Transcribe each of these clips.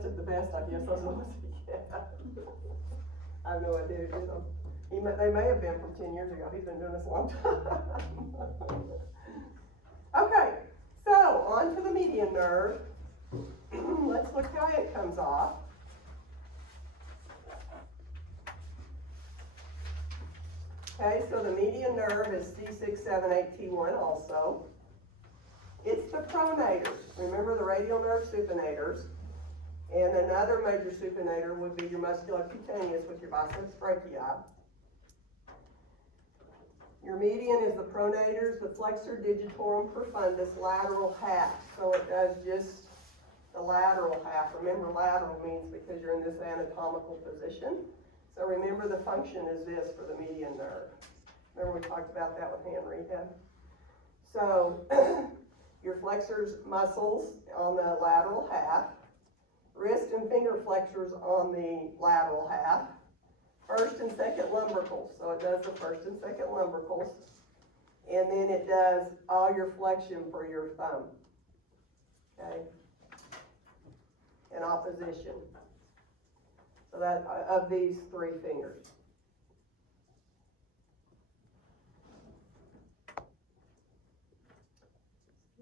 best of the best, I guess, as long as he can. I have no idea, you know. They may have been from 10 years ago. He's been doing this a long time. Okay, so on to the median nerve. Let's look how it comes off. Okay, so the median nerve is C678T1 also. It's the pronators. Remember the radial nerve supinators. And another major supinator would be your musculocutaneous with your biceps brachii. Your median is the pronators, the flexor digitorum profundus lateral half. So it does just the lateral half. Remember, lateral means because you're in this anatomical position. So remember the function is this for the median nerve. Remember we talked about that with hand rehab? So your flexors muscles on the lateral half, wrist and finger flexors on the lateral half, first and second lumbricals. So it does the first and second lumbricals. And then it does all your flexion for your thumb. Okay? In opposition. So that, of these three fingers.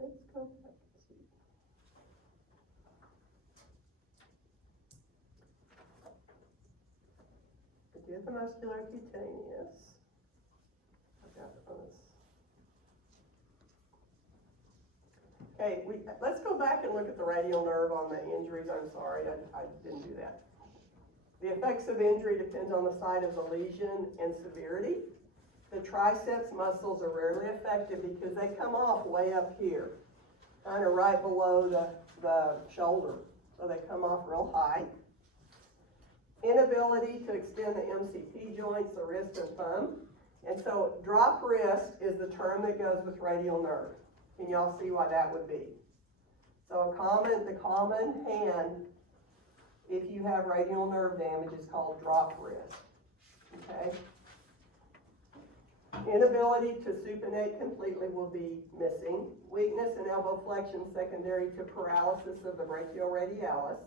Let's go back and see. I did the muscular cutaneous. I've got this. Okay, let's go back and look at the radial nerve on the injuries. I'm sorry, I didn't do that. The effects of injury depends on the site of the lesion and severity. The triceps muscles are rarely affected because they come off way up here, kind of right below the shoulder. So they come off real high. Inability to extend the MCP joints, the wrist and thumb. And so drop wrist is the term that goes with radial nerve. Can y'all see why that would be? So the common hand, if you have radial nerve damage, is called drop wrist. Okay? Inability to supinate completely will be missing. Weakness in elbow flexion secondary to paralysis of the brachioradialis.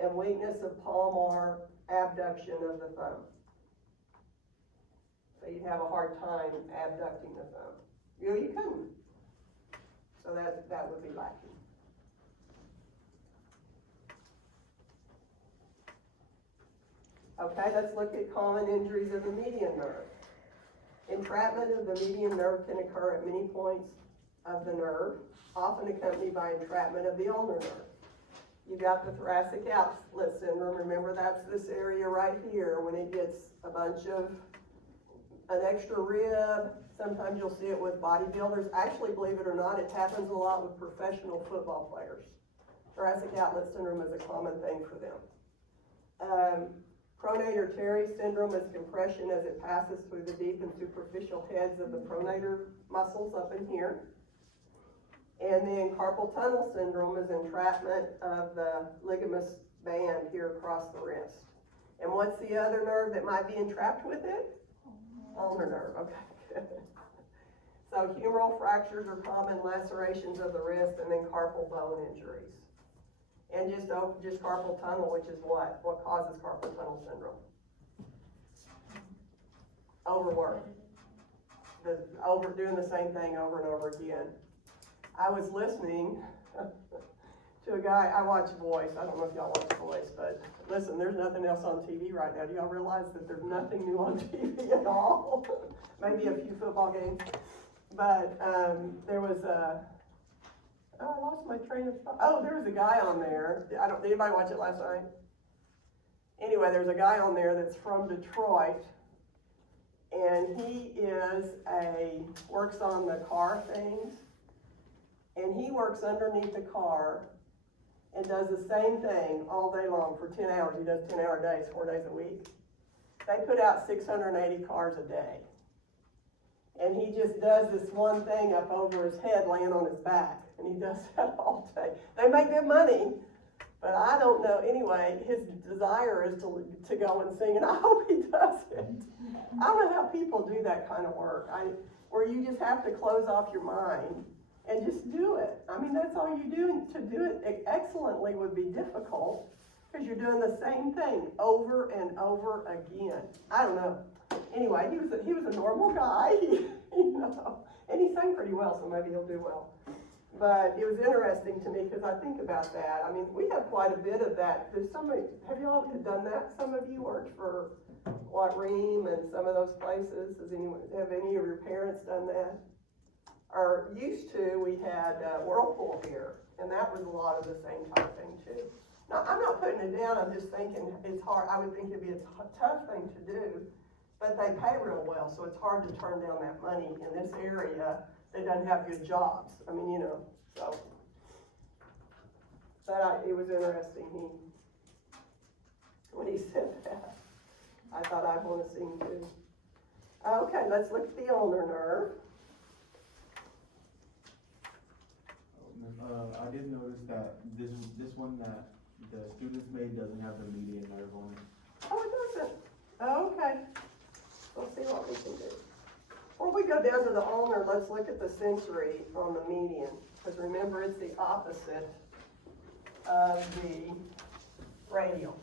And weakness of palmar abduction of the thumb. So you'd have a hard time abducting the thumb. You couldn't. So that would be lacking. Okay, let's look at common injuries of the median nerve. Entrapment of the median nerve can occur at many points of the nerve, often accompanied by entrapment of the ulnar nerve. You got the thoracic outlet syndrome. Remember, that's this area right here when it gets a bunch of an extra rib. Sometimes you'll see it with bodybuilders. Actually, believe it or not, it happens a lot with professional football players. Thoracic outlet syndrome is a common thing for them. Pronator teres syndrome is compression as it passes through the deep and superficial heads of the pronator muscles up in here. And then carpal tunnel syndrome is entrapment of the ligamus band here across the wrist. And what's the other nerve that might be entrapped with it? Ulnar nerve, okay, good. So humeral fractures are common, lacerations of the wrist, and then carpal bone injuries. And just carpal tunnel, which is what? What causes carpal tunnel syndrome? Overwork. Doing the same thing over and over again. I was listening to a guy, I watch Voice. I don't know if y'all watch Voice, but listen, there's nothing else on TV right now. Do y'all realize that there's nothing new on TV at all? Maybe a few football games. But there was I lost my train of thought. Oh, there was a guy on there. Did anybody watch it last night? Anyway, there's a guy on there that's from Detroit, and he works on the car things, and he works underneath the car and does the same thing all day long for 10 hours. He does 10-hour days, 4 days a week. They put out 680 cars a day. And he just does this one thing up over his head, laying on his back. And he does that all day. They make good money, but I don't know. Anyway, his desire is to go and sing, and I hope he does it. I don't know how people do that kind of work, where you just have to close off your mind and just do it. I mean, that's all you do. To do it excellently would be difficult, because you're doing the same thing over and over again. I don't know. Anyway, he was a normal guy, you know, and he sang pretty well, so maybe he'll do well. But it was interesting to me because I think about that. I mean, we have quite a bit of that. Have you all done that? Some of you worked for Ream and some of those places. Have any of your parents done that? Or used to, we had Whirlpool here, and that was a lot of the same type of thing too. Now, I'm not putting it down, I'm just thinking it's hard. I would think it'd be a tough thing to do, but they pay real well, so it's hard to turn down that money in this area that doesn't have good jobs. I mean, you know, so. But it was interesting, when he said that, I thought I'd want to sing too. Okay, let's look at the ulnar nerve. I did notice that this one that the students made doesn't have the median nerve on it. Oh, it doesn't? Oh, okay. We'll see what we can do. Before we go down to the ulnar, let's look at the sensory on the median. Because remember, it's the opposite of the radial.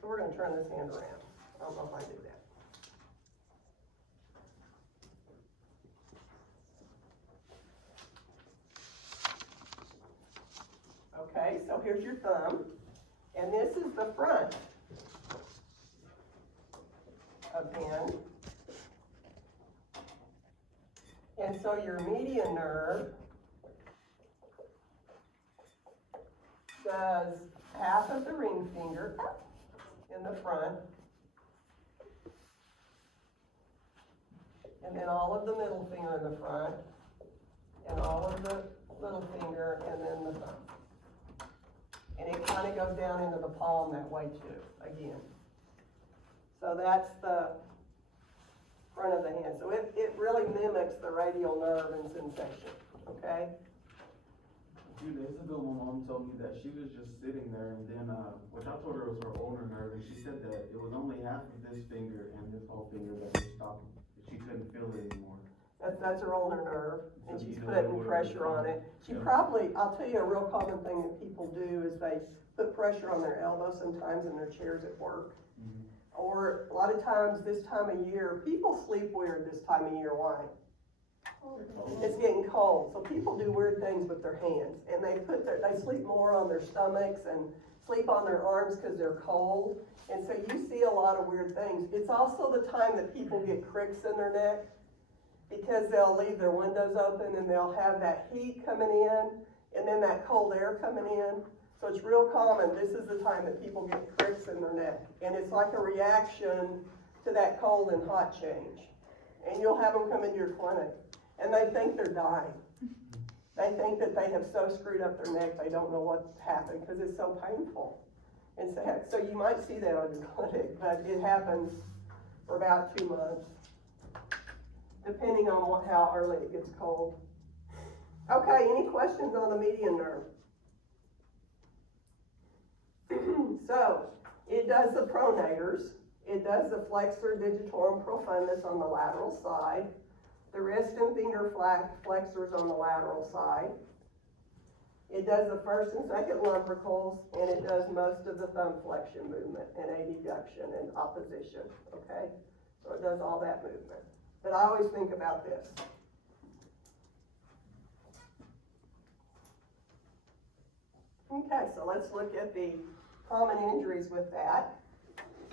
So we're going to turn this hand around. I don't know if I do that. Okay, so here's your thumb, and this is the front of hand. And so your median nerve does half of the ring finger in the front, and then all of the middle finger in the front, and all of the little finger, and then the thumb. And it kind of goes down into the palm that way too, again. So that's the front of the hand. So it really mimics the radial nerve and sensation, okay? A few days ago, my mom told me that she was just sitting there, and then, which I told her was her ulnar nerve, and she said that it was only half of this finger and this whole finger that was stopping. She couldn't feel it anymore. That's her ulnar nerve, and she's putting pressure on it. She probably, I'll tell you a real common thing that people do is they put pressure on their elbow sometimes in their chairs at work. Mm-hmm. Or a lot of times this time of year, people sleep weird this time of year. Why? It's getting cold, so people do weird things with their hands, and they sleep more on their stomachs and sleep on their arms because they're cold, and so you see a lot of weird things. It's also the time that people get cricks in their neck because they'll leave their windows open and they'll have that heat coming in and then that cold air coming in. So it's real common. This is the time that people get cricks in their neck, and it's like a reaction to that cold and hot change. And you'll have them come into your clinic, and they think they're dying. They think that they have so screwed up their neck they don't know what happened because it's so painful. And so you might see that on your clinic, but it happens for about 2 months, depending on how early it gets cold. Okay, any questions on the median nerve? So, it does the pronators, it does the flexor digitorum profundus on the lateral side, the wrist and finger flexors on the lateral side. It does the first and second lumbricals, and it does most of the thumb flexion movement and adduction and opposition, okay? So it does all that movement. But I always think about this. Okay, so let's look at the common injuries with that.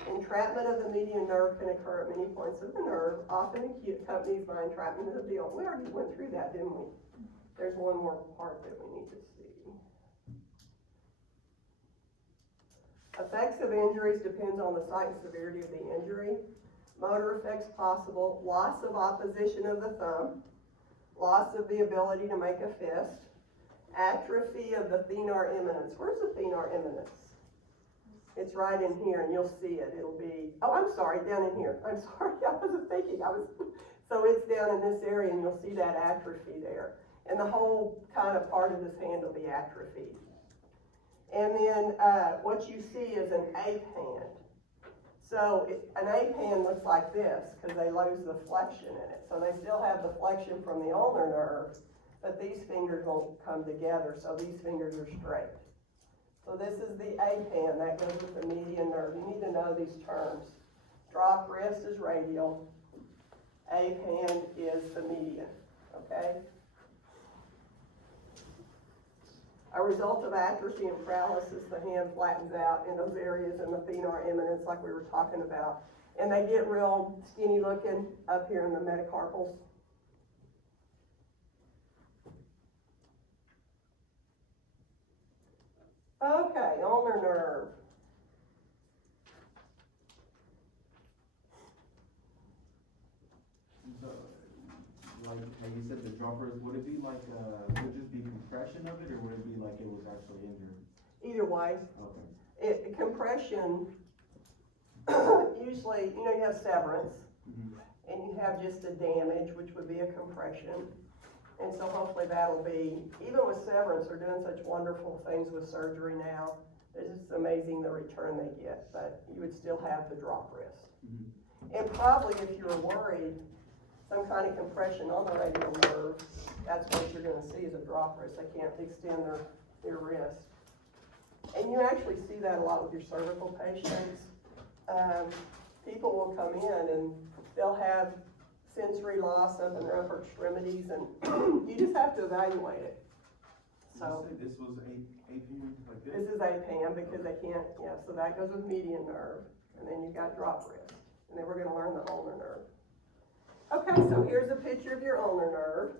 Entrapment of the median nerve can occur at many points of the nerve, often accompanied by entrapment of the ulnar. We already went through that, didn't we? There's one more part that we need to see. Effects of injuries depends on the site and severity of the injury. Motor effects possible: loss of opposition of the thumb, loss of the ability to make a fist, atrophy of the thenar eminence. Where's the thenar eminence? It's right in here, and you'll see it. It'll be, oh, I'm sorry, down in here. I'm sorry, I wasn't thinking. So it's down in this area, and you'll see that atrophy there. And the whole kind of part of this hand will be atrophied. And then what you see is an ape hand. So an APAN looks like this, because they lose the flexion in it. So they still have the flexion from the ulnar nerve, but these fingers won't come together, so these fingers are straight. So this is the APAN, that goes with the median nerve. You need to know these terms. Drop wrist is radial, APAN is the median, okay? A result of atrophy and paralysis, the hand flattens out in those areas in the thenar eminence like we were talking about. And they get real skinny looking up here in the metacarpals. Okay, ulnar nerve. So, like how you said the droppers, would it be like, would it just be compression of it, or would it be like it was actually injured? Either way. Okay. Compression, usually, you have severance, and you have just a damage, which would be a compression. And so hopefully that'll be, even with severance, they're doing such wonderful things with surgery now. It's just amazing the return they get, but you would still have the drop wrist. And probably if you're worried, some kind of compression on the radial nerve, that's what you're gonna see is a drop wrist. They can't extend their wrist. And you actually see that a lot with your cervical patients. People will come in and they'll have sensory loss up in their upper extremities, and you just have to evaluate it. So you say this was APAN like this? This is APAN because they can't, so that goes with median nerve, and then you've got drop wrist, and then we're gonna learn the ulnar nerve. Okay, so here's a picture of your ulnar nerve.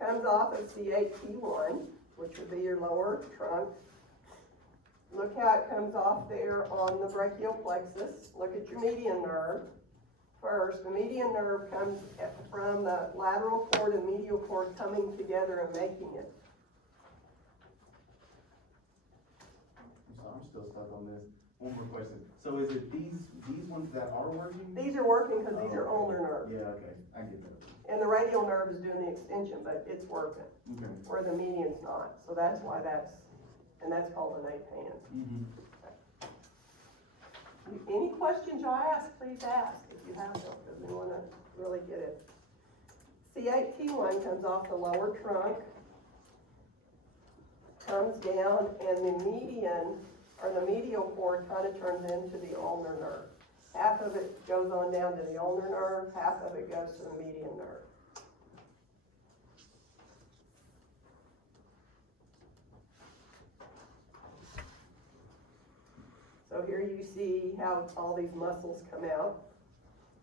Comes off of C8T1, which would be your lower trunk. Look how it comes off there on the brachial plexus. Look at your median nerve. First, the median nerve comes from the lateral cord and medial cord coming together and making it. So I'm still stuck on this. One more question. So is it these ones that are working? These are working because these are ulnar nerves. Yeah, okay. I get that. And the radial nerve is doing the extension, but it's working, Okay. where the median's not. So that's why and that's called an APAN. Any questions y'all ask, please ask if you have them, because we want to really get it. C8T1 comes off the lower trunk, comes down, and the median, or the medial cord, kind of turns into the ulnar nerve. Half of it goes on down to the ulnar nerve, half of it goes to the median nerve. So here you see how all these muscles come out.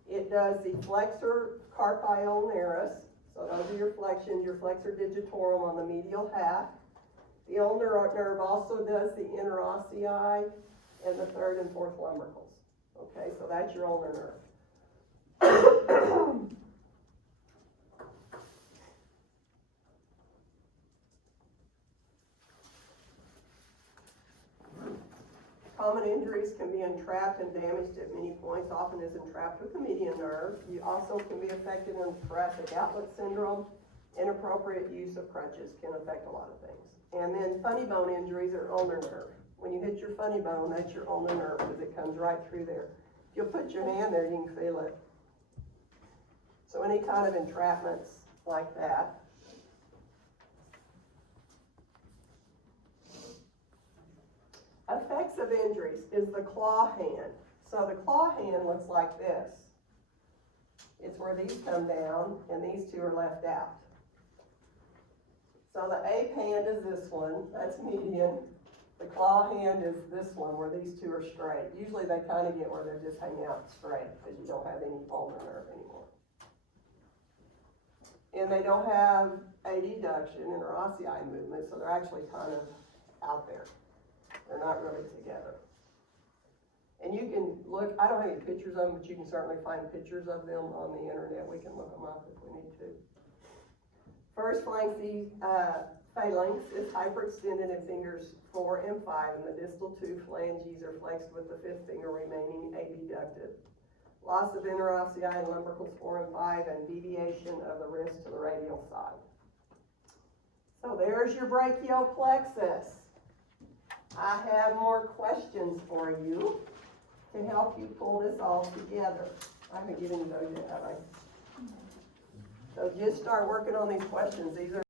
It does the flexor carpi ulnaris, so those are your flexions, your flexor digitorum on the medial half. The ulnar nerve also does the interossei and the third and fourth lumbricals. Okay, so that's your ulnar nerve. Common injuries can be entrapped and damaged at many points, often is entrapped with the median nerve. You also can be affected in thoracic outlet syndrome. Inappropriate use of crutches can affect a lot of things. And then funny bone injuries are ulnar nerve. When you hit your funny bone, that's your ulnar nerve because it comes right through there. If you'll put your hand there, you can feel it. So any kind of entrapments like that. Effects of injuries is the claw hand. So the claw hand looks like this. It's where these come down and these two are left out. So the ape hand is this one, that's median. The claw hand is this one where these two are straight. Usually they kind of get where they're just hanging out straight because you don't have any ulnar nerve anymore. And they don't have adduction and interossei movement, so they're actually kind of out there. They're not really together. And you can look, I don't have any pictures of them, but you can certainly find pictures of them on the internet. We can look them up if we need to. First phalanx is hyperextended in fingers 4 and 5, and the distal 2 phalanges are flexed with the 5th finger remaining abducted. Loss of interossei and lumbricals 4 and 5, and deviation of the wrist to the radial side. So there's your brachial plexus. I have more questions for you. to help you pull this all together. I haven't given you those yet, have I? So just start working on these questions. These are